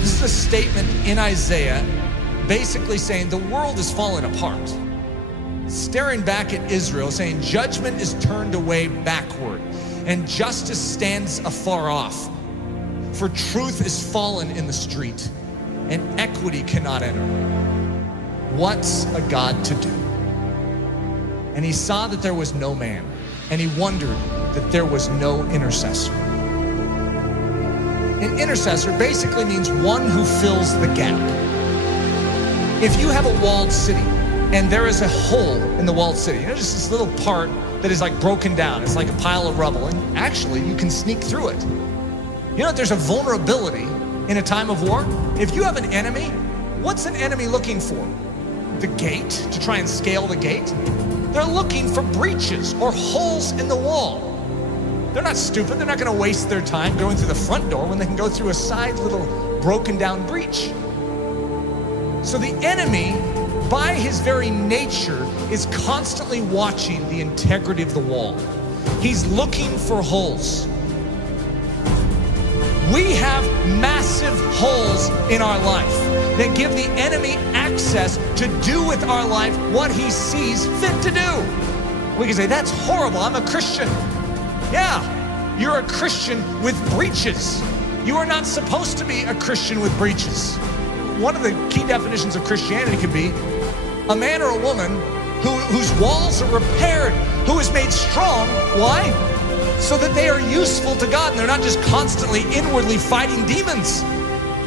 This is a statement in Isaiah basically saying the world is falling apart. Staring back at Israel, saying judgment is turned away backward and justice stands afar off. For truth is fallen in the street and equity cannot enter. What's a God to do? And he saw that there was no man, and he wondered that there was no intercessor. An intercessor basically means one who fills the gap. If you have a walled city and there is a hole in the walled city, just this little part that is like broken down, it's like a pile of rubble, and actually you can sneak through it. There's a vulnerability in a time of war. If you have an enemy, what's an enemy looking for? The gate, to try and scale the gate? They're looking for breaches or holes in the wall. They're not stupid. They're not going to waste their time going through the front door when they can go through a side little broken down breach. So the enemy, by his very nature, is constantly watching the integrity of the wall. He's looking for holes. We have massive holes in our life that give the enemy access to do with our life what he sees fit to do. We can say, that's horrible, I'm a Christian. Yeah, you're a Christian with breaches. You are not supposed to be a Christian with breaches. One of the key definitions of Christianity could be a man or a woman whose walls are repaired, who is made strong. Why? So that they are useful to God and they're not just constantly inwardly fighting demons.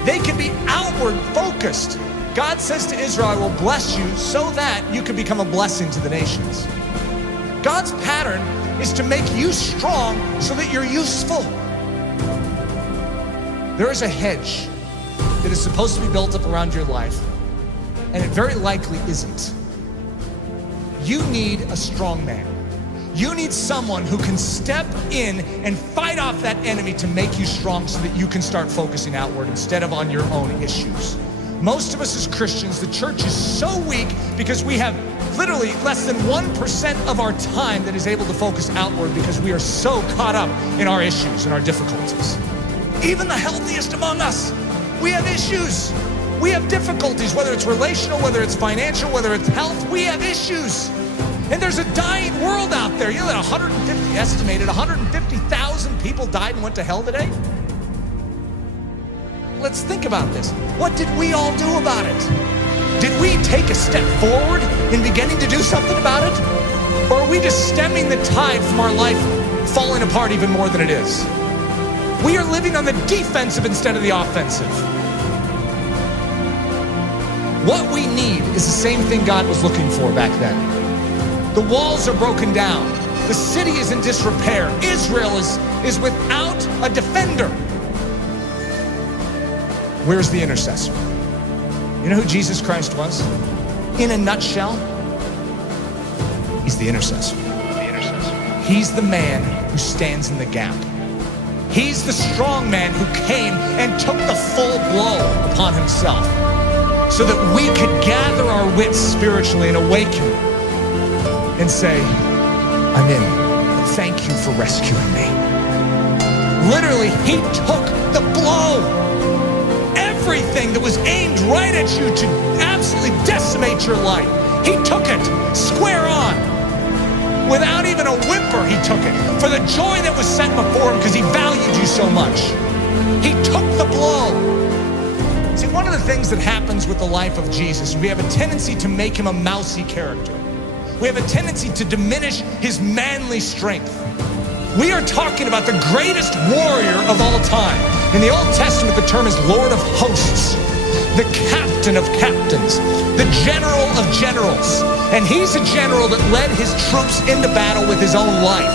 They can be outward focused. God says to Israel, I will bless you so that you can become a blessing to the nations. God's pattern is to make you strong so that you're useful. There is a hedge that is supposed to be built up around your life, and it very likely isn't. You need a strong man. You need someone who can step in and fight off that enemy to make you strong so that you can start focusing outward instead of on your own issues. Most of us as Christians, the church is so weak because we have literally less than 1% of our time that is able to focus outward because we are so caught up in our issues and our difficulties. Even the healthiest among us, we have issues. We have difficulties, whether it's relational, whether it's financial, whether it's health, we have issues. And there's a dying world out there. You know that estimated 150,000 people died and went to hell today? Let's think about this. What did we all do about it? Did we take a step forward in beginning to do something about it? Or are we just stemming the tide from our life falling apart even more than it is? We are living on the defensive instead of the offensive. What we need is the same thing God was looking for back then. The walls are broken down. The city is in disrepair. Israel is without a defender. Where's the intercessor? You know who Jesus Christ was? In a nutshell, he's the intercessor. He's the man who stands in the gap. He's the strong man who came and took the full blow upon himself so that we could gather our wits spiritually and awaken and say, I'm in. Thank you for rescuing me. Literally, he took the blow. Everything that was aimed right at you to absolutely decimate your life, he took it square on. Without even a whimper, he took it for the joy that was set before him because he valued you so much. He took the blow. See, one of the things that happens with the life of Jesus, we have a tendency to make him a mousy character. We have a tendency to diminish his manly strength. We are talking about the greatest warrior of all time. In the Old Testament, the term is Lord of Hosts, the captain of captains, the general of generals. And he's a general that led his troops into battle with his own life.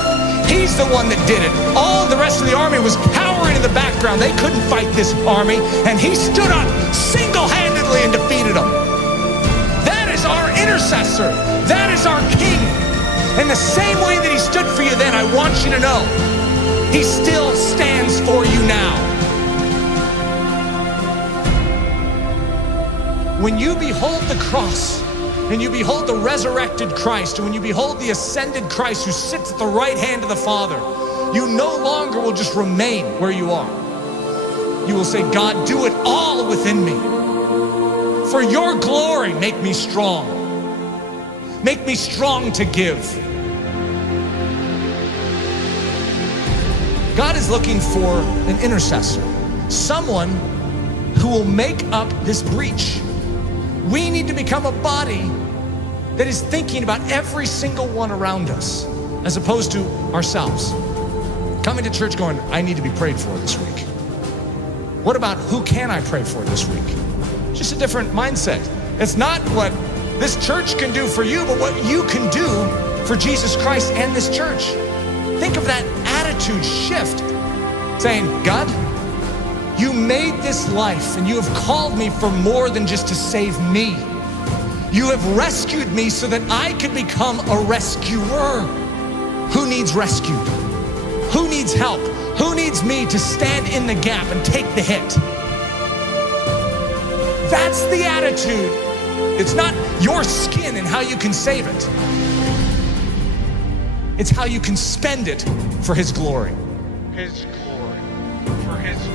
He's the one that did it. All the rest of the army was cowering in the background. They couldn't fight this army, and he stood up single-handedly and defeated them. That is our intercessor. That is our king. And the same way that he stood for you then, I want you to know, he still stands for you now. When you behold the cross, and you behold the resurrected Christ, and when you behold the ascended Christ who sits at the right hand of the Father, you no longer will just remain where you are. you will say, God, do it all within me. For your glory, make me strong. Make me strong to give. God is looking for an intercessor, someone who will make up this breach. We need to become a body that is thinking about every single one around us, as opposed to ourselves. Coming to church going, I need to be prayed for this week. What about who can I pray for this week? Just a different mindset. It's not what this church can do for you, but what you can do for Jesus Christ and this church. Think of that attitude shift, saying, God, you made this life and you have called me for more than just to save me. You have rescued me so that I can become a rescuer. Who needs rescued? Who needs help? Who needs me to stand in the gap and take the hit? That's the attitude. It's not your skin and how you can save it. It's how you can spend it for His glory. His glory, for His